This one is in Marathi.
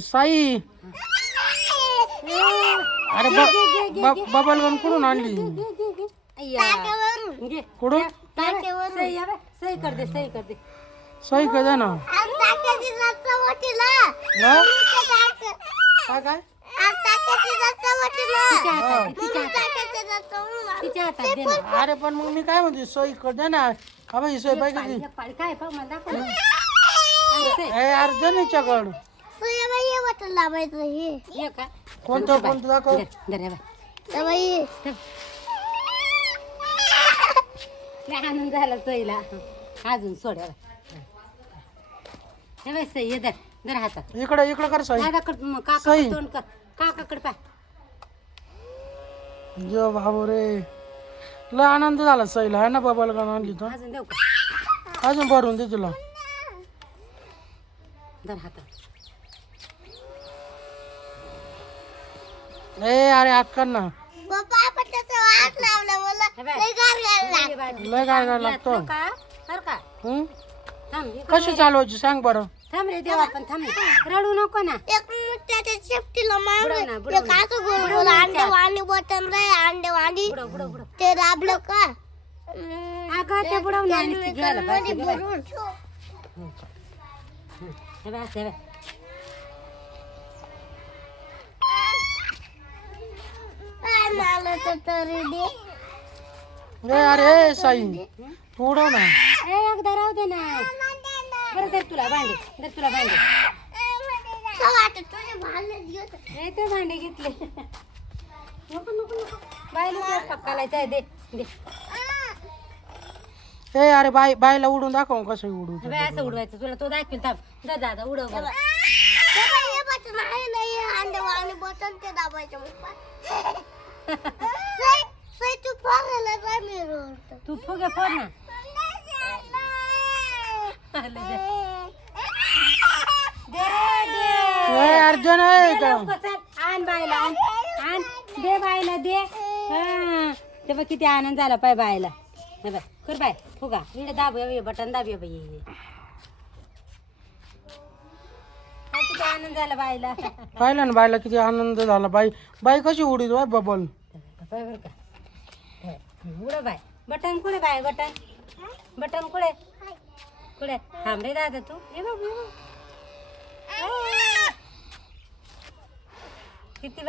साई अरे बबल गम कुठून आणली कुठून सही कर दे सही कर दे सही कर दे ना काय काय अरे पण मग मी काय म्हणते सही कर दे ना हा बाई सही पाहिजे काय पाहू मला दाखव ना. अरे जनीच्याकड ये का कोणतं कोणतं दाखव धर हे बाई. लय आनंद झाला सईला अजून सोड हे बाई. हे बाई सई ये धर धर हातात इकडे इकडे कर सही दादाकड काका सई. तोंड कर काकाकडे पाय जो बाबू रे लय आनंद झाला सईला आहे ना बबल गम आणली तर अजून देऊ का अजून भरून दे तुला धर हातात अरे हात कर ना हे बाई. लय काय लागतो घेतलं का बरं का हं? थांब इकडं कशी चालवायची सांग बरं थांब रे देवा पण थांब ना. रडू नको ना बुडव ना, बुडव ना. बुडव, बुडव. ते राबलं का अगं ते बुडव ना नुसती घ्यायला पाहिजे गं बाई. हे बाई, असं हे बाई. तरी दे अरे साई तू उडव ना ए एकदा राहू दे ना बरं धर तुला भांडे धर तुला भांडे ए ते भांडे घेतले नको नको नको बायला पक्कालायचं आहे दे दे अरे बाईला उडून दाखव कसं उडू हे बाई असं उडवायचं तुला तो दाखवेल थांब जा दादा उडव बरं. तू फुगे फोड ना दे दे अर्जुन दे लवकर चल. आण बायला आण आण दे बायला दे हा ते बघ किती आनंद झाला पाय बायला हे बाय कर बाय फुगा इकडे दाबूया बटन दाबूया बाई काय किती आनंद झाला बायला पाहिलं ना बाईला किती आनंद झाला बाई कशी उडीत बाय बबल पाय बरं का उडं बाय बटन कुठे बाय बटन बटन कुठे कुठे थांब रे दादा तू ये बाबू किती